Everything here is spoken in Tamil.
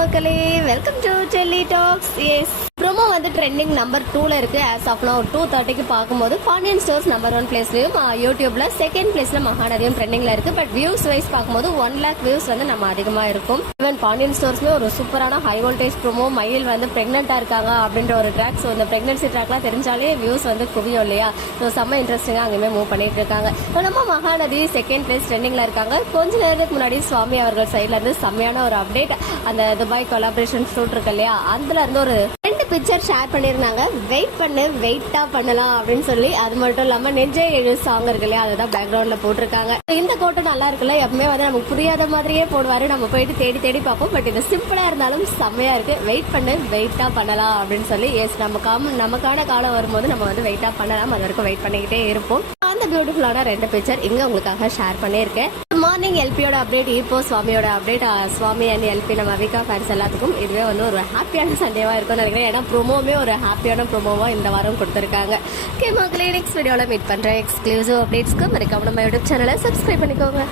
மக்களே, welcome to Delhi talks. Yes, promo வந்து ட்ரெண்டிங் நம்பர் 2ல இருக்கு. ஆஸ் ஆஃப் நவ 2:30க்கு பார்க்கும்போது பாண்டியன் ஸ்டோர்ஸ் நம்பர் 1 பிளேஸ்லயும் யூடியூப்ல செகண்ட் பிளேஸ்ல மகாநதியும் ட்ரெண்டிங்ல இருக்கு. பட் வியூஸ் வைஸ் பார்க்கும்போது 1 lakh வியூஸ் வந்து நம்ம அதிகமா இருக்கும். ஈவன் பாண்டியன் ஸ்டோர்ஸ்மே ஒரு சூப்பரான ஹை வோல்டேஜ் ப்ரோமோ, மயில் வந்து பிரெக்னெண்டா இருக்காங்க அப்படின்ற ஒரு ட்ராக். ஸோ இந்த பிரெக்னன்சி ட்ராக்லாம் தெரிஞ்சாலே வியூஸ் வந்து குவியும் இல்லையா? ஸோ செம்ம இன்ட்ரெஸ்டிங்கா அங்கேயுமே மூவ் பண்ணிட்டு இருக்காங்க. நம்ம மகாநதி செகண்ட் பிளேஸ் ட்ரெண்டிங்ல இருக்காங்க. கொஞ்ச நேரத்துக்கு முன்னாடி சுவாமி அவர்கள் சைட்ல இருந்து செம்மையான ஒரு அப்டேட், அந்த துபாய் கொலாபரேஷன் ஷூட் இருக்கு இல்லையா, அதுல இருந்து ஒரு 2 பிக்சர் ஷேர் பண்ணிருந்தாங்க. வெயிட் பண்ணு, வெயிட்டா பண்ணலாம் அப்படின்னு சொல்லி. அது மட்டும் இல்லாம நெஞ்சே எழு சாங் இருக்கு இல்லையா, அதுதான் பேக்ரவுண்ட்ல போட்டிருக்காங்க. இந்த கோட்டை நல்லா இருக்குல்ல, எப்பவுமே வந்து நமக்கு புரியாத மாதிரியே போடுவாரு. நம்ம போயிட்டு தேடி தேடி பார்ப்போம். பட் இது சிம்பிளா இருந்தாலும் செம்மையா இருக்கு. வெயிட் பண்ணு, வெயிட்டா பண்ணலாம் அப்படின்னு சொல்லி. எஸ், நமக்கான காலம் வரும்போது நம்ம வந்து வெயிட்டா பண்ணலாம். அது வரைக்கும் வெயிட் பண்ணிக்கிட்டே இருப்போம். அந்த பியூட்டிஃபுல்லான 2 பிக்சர் இங்க உங்களுக்காக ஷேர் பண்ணியிருக்கேன். மார்னிங் எல்பியோட அப்டேட், இப்போ சுவாமியோட அப்டேட். சுவாமி அண்ட் எல்பி நம்ம அவிகா ஃபேன்ஸ் எல்லாத்துக்கும் இதுவே வந்து ஒரு ஹாப்பியான சண்டேவா இருக்கும்னு நினைக்கிறேன். ஏன்னா ப்ரோமோவே ஒரு ஹாப்பியான ப்ரோமோவா இந்த வாரம் கொடுத்துருக்காங்க. ஓகே மக்களே, நெக்ஸ்ட் வீடியோல மீட் பண்றேன். எக்ஸ்க்ளூசிவ் அப்டேட்ஸ்க்கு மறக்காம நம்ம யூடியூப் சேனலை சப்ஸ்கிரைப் பண்ணிக்கோங்க.